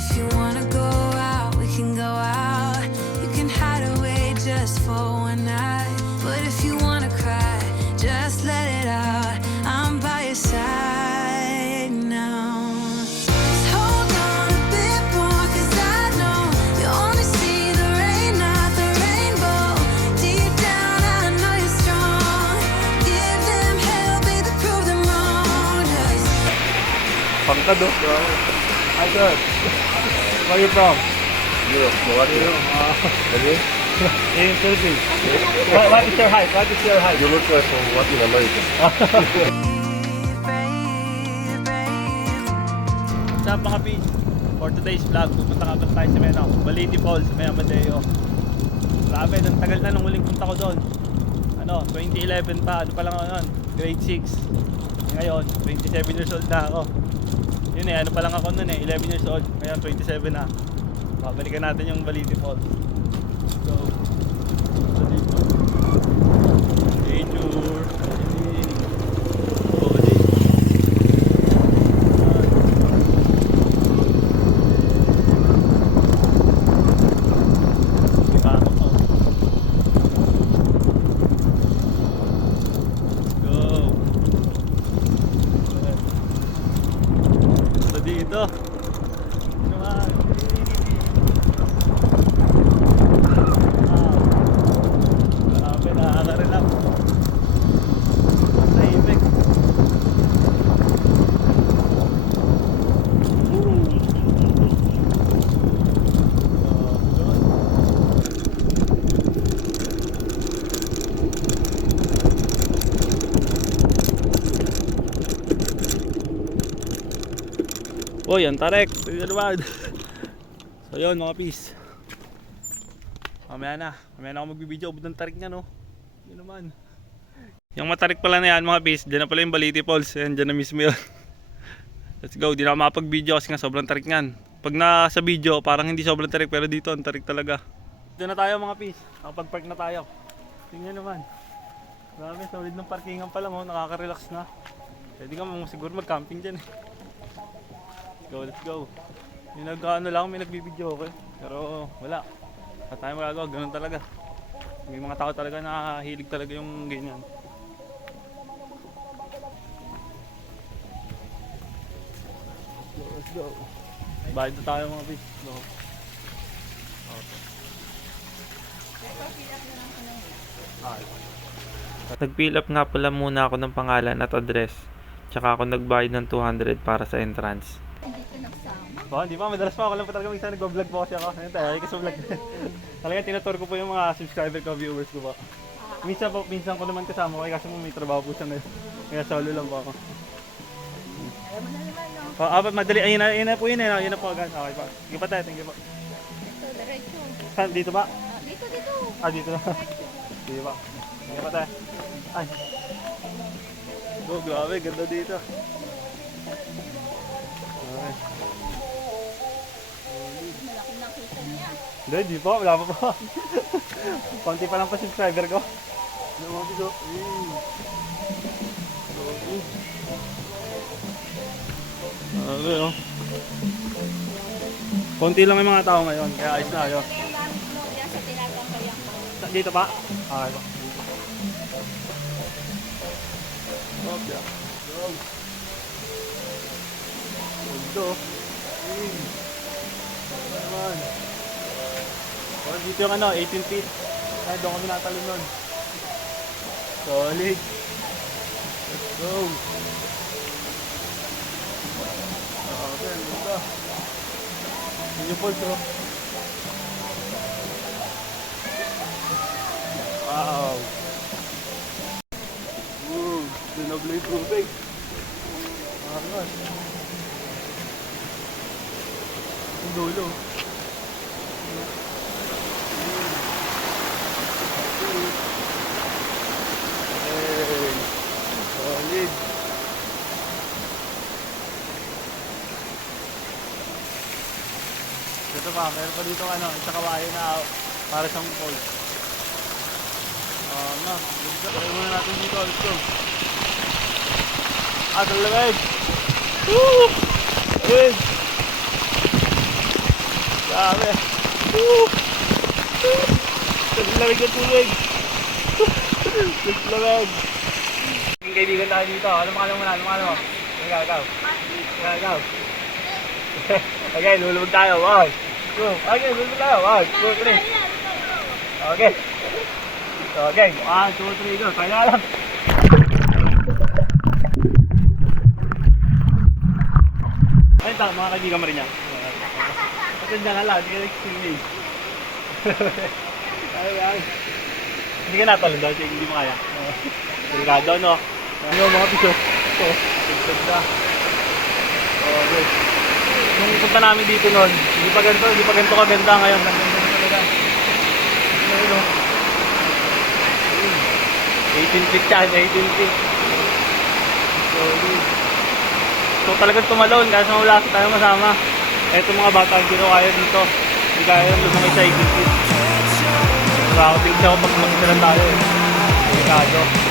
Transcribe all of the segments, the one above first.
If you wanna go out, we can go out. You can hide away just for one night. But if you wanna cry, just let it out. I'm by your side now. Just hold Where are you from? Europe, Slovakia. Okay? In Philippines. what, what is your height? What is your height? You look like from Latin America. What's up mga Pins? For today's vlog, pupunta nga pala tayo sa Mena, Baliti Falls, Maya Mateo. Grabe, ang tagal na nung huling punta ko doon. Ano, 2011 pa, ano pa lang ako nun, grade 6. Ngayon, 27 years old na ako. Yun eh, ano pa lang ako nun eh, 11 years old. Ngayon, 27 na. Babalikan natin yung Baliti Falls. So, so dito. Nature. Holy. Ipako ko. Go. Ito dito. Come on. Wow. Grabe, nakaka-relax. Ang tahimik. Oh, yun. Uy, ang tarek. Naman. so yun mga peace. Mamaya na. Mamaya na ako magbibideo. Ubod ng tarik niya no. Yun naman. Yung matarik pala na yan mga peace. Diyan na pala yung Baliti Falls. Yan, dyan na mismo yun. Let's go. Di na ako makapag-video kasi nga sobrang tarik niyan. Pag nasa video, parang hindi sobrang tarik. Pero dito, ang tarik talaga. Dito na tayo mga peace. Nakapag-park na tayo. Tingnan naman. Grabe, solid ng parkingan pala mo. Nakaka-relax na. Pwede ka mo siguro mag-camping dyan eh. Go, let's go. Yung nag ano lang, may nagbibideo ako eh. Pero wala. At tayo magagawa, ganun talaga. May mga tao talaga na hilig talaga yung ganyan. Let's go, let's go. Bayad na tayo mga bis. Go. Okay. Nag-fill up nga pala muna ako ng pangalan at address. Tsaka ako nagbayad ng 200 para sa entrance. Oh, hindi pa, madalas pa ako lang po talaga minsan nag-vlog po kasi ako. Ayun tayo, ay kasi vlog. Talaga tinatour ko po yung mga subscriber ko, viewers ko po. Minsan po, minsan ko naman kasama ko kasi mo may trabaho po siya ngayon. Kaya solo lang po ako. Alam mo na naman, no? Oh, ah, madali, ayun na, ayun na po yun eh, no? yun na po agad. Okay pa. Sige pa tayo, thank you po. Ito, diretso. Saan, dito ba? Ah, dito, dito. Ah, dito na. Sige pa. Sige pa tayo. Ay. Oh, grabe, ganda dito. Okay. Hindi, di pa. Wala pa pa. Konti pa lang pa subscriber ko. Ano bigo? Mm. Grabe, oh. Konti lang yung mga tao ngayon, kaya ayos na ayos. Kaya ang daming vlog yan sa tinatangkayan ko. Sa- Dito pa? Okay pa. Oh, yeah. Oh. Dito yung ano, 18 feet. Ay, doon kami natalon nun. Solid. Let's go. Okay, ganda. Yun yung pulse, oh. Wow. Woo, dinablo yung tubig. Angas. Ang dulo. Hey, solid. Ito pa, meron pa dito ano, isa kawayo na para sa falls. Ah, na. Try muna natin dito. Let's go. Ah, talamig. Woo! Ayun. Grabe. Woo! Ang lamig ng tubig. Ang lamig. Yung kaibigan tayo dito. Ano mo mo na? Ano mo mo? Ikaw, ikaw. Ikaw, ikaw. okay, lulubog tayo. One, two. Okay, lulubog tayo. One, two, three. Okay. Okay, one, two, three, go. Kaya na lang. Ayun ta, mga kaibigan mo rin yan. Patanda ka lang, hindi ka nag-swimming. ay, ay. Hindi ka natalon daw, hindi mo kaya. Delikado, no? Ano mga piso? Ito, ganda. Oh, good. Nung punta namin dito noon, hindi pa ganito, hindi pa ganito kaganda ngayon. Ganda na talaga. Ayun, no? 18 feet yan, 18 feet. Solid. So talagang tumalon kasi wala tayo masama. Eto mga bata ang ginawa kaya dito. Hindi kaya lumaki sa 18 feet. Wala ako tingin ako pag mag lang tayo eh. Delikado.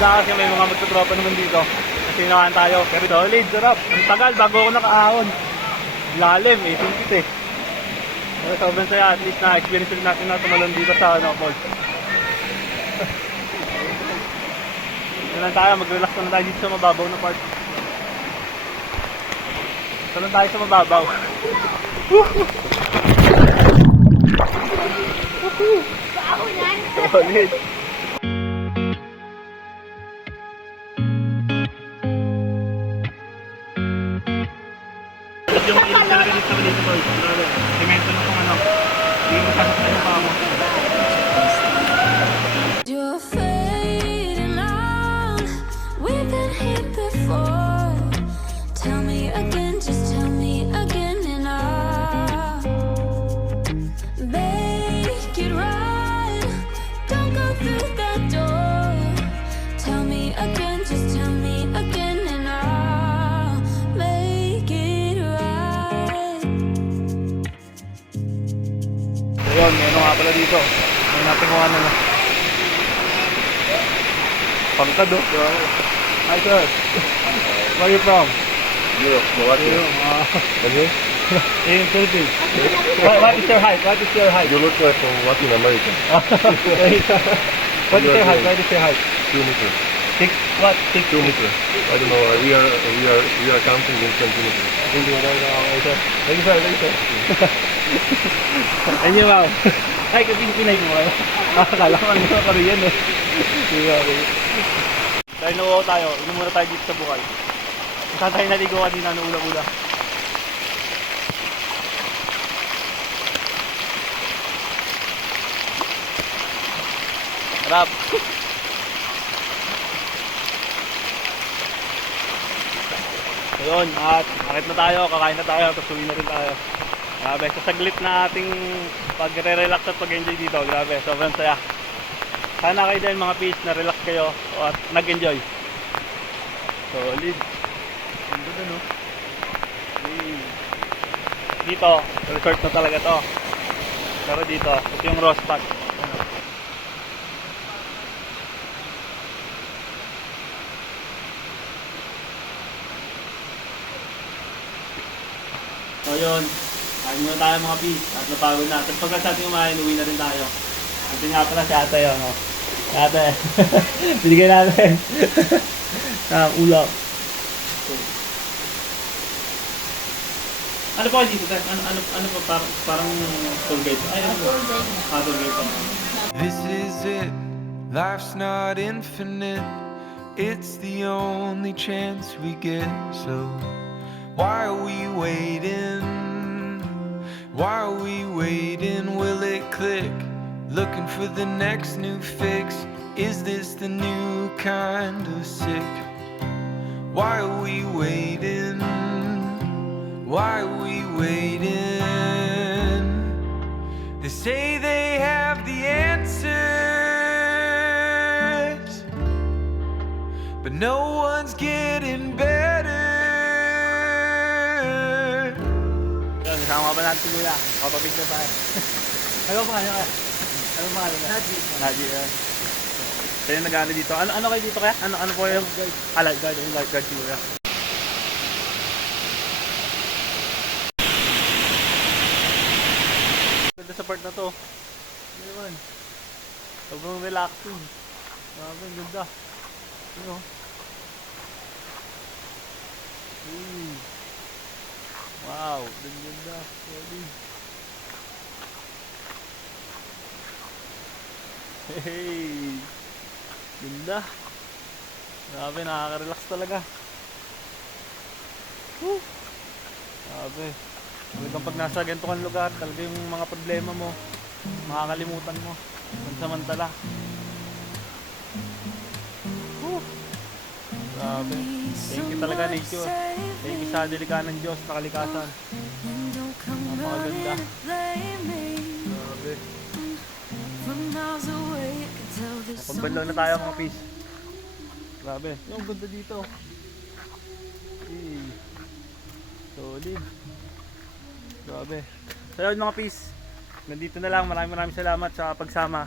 Na kasi may mga magtutropa naman dito. Kasi nakaan tayo. Pero solid, sarap. Ang tagal bago ako nakaahon. Lalim, 18 feet eh. Pero sobrang saya, at least na-experience ulit natin na tumalon dito sa ano, falls. Yan lang tayo, mag-relax na tayo dito sa mababaw na part. Talon tayo sa mababaw. Solid. Grabe. Semento na kung ano. Hindi mo sasaktan yung yun, nga pala dito. May natin kung ano na. Pangkad oh. Hi sir. Where are you from? Europe, Slovakia. Okay? in Philippines. what, what is your height? What is your height? You look like from Latin America. what is your height? What is your height? Two meters. Six, what? Six, Two meters. I don't know. We are we are we are counting in centimeters. Hindi mo daw okay sir. Thank you sir, thank you sir. Ayun wow. Ay, kasi pinay mo kayo. Akala ko ano yung Korean eh. Hindi ba, okay. Dahil nauwaw tayo, inom muna tayo dito sa bukay. Saan tayo naligo kanina nung ula-ula. Harap. Ayun, at akit na tayo, kakain na tayo, tapos uwi na rin tayo. Grabe, sa saglit na ating pagre-relax at pag-enjoy dito, grabe, sobrang saya. Sana kayo din mga peace na relax kayo at nag-enjoy. Solid. Ganda dun, oh. Hey. Dito, resort na talaga to. Pero dito, ito yung raw spot. Ano. So yun, muna tayo mga at napagod na. Kumain, uwi na rin tayo. Ito nga pala si ate yun? Si ate, binigay namin. Ah, ulam. Ano po dito? Ano, ano, ano po, parang, parang? Ay, ano? Ah. This is it. Life's not infinite. It's the only chance we get. So why are we waiting? Why are we waiting? Will it click? looking for the next new fix. Is this the new kind of sick? Why are we waiting? Why are we waiting? They say they have the answers, but no one's getting better. Natin si Kuya. Papapicture tayo. ano pa kanya kaya? Ano pa kanya? Naji. Naji, yan. Kaya nag-ano dito. Ano, ano kayo dito kaya? Ano, ano po yung... Ah, lifeguard. Yung lifeguard Kuya. Ganda sa part na to. Ano naman? Sobrang relaxing. Grabe, ang ganda. Ano? Uy. Wow, ang ganda. Solid. Hey! Ganda. Grabe, nakaka-relax talaga. Woo! Grabe. Talagang pag nasa ganito kang lugar, talaga yung mga problema mo, makakalimutan mo. Pansamantala. Grabe. Thank you talaga, nature. Thank you sa delikaan ng Diyos na kalikasan. Napakaganda. Grabe. Pagbanlaw na tayo mga fish. Grabe. Yung ganda dito. Hey. Solid. Grabe. Yun mga fish. Nandito na lang. Maraming maraming salamat sa pagsama.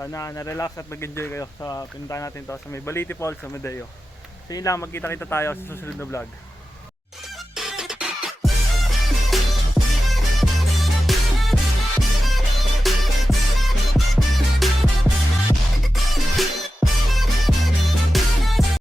Sana na-relax at nag-enjoy kayo sa pinuntahan natin to sa may Baliti Falls sa Medeo. So yun lang. Magkita-kita tayo sa susunod na vlog.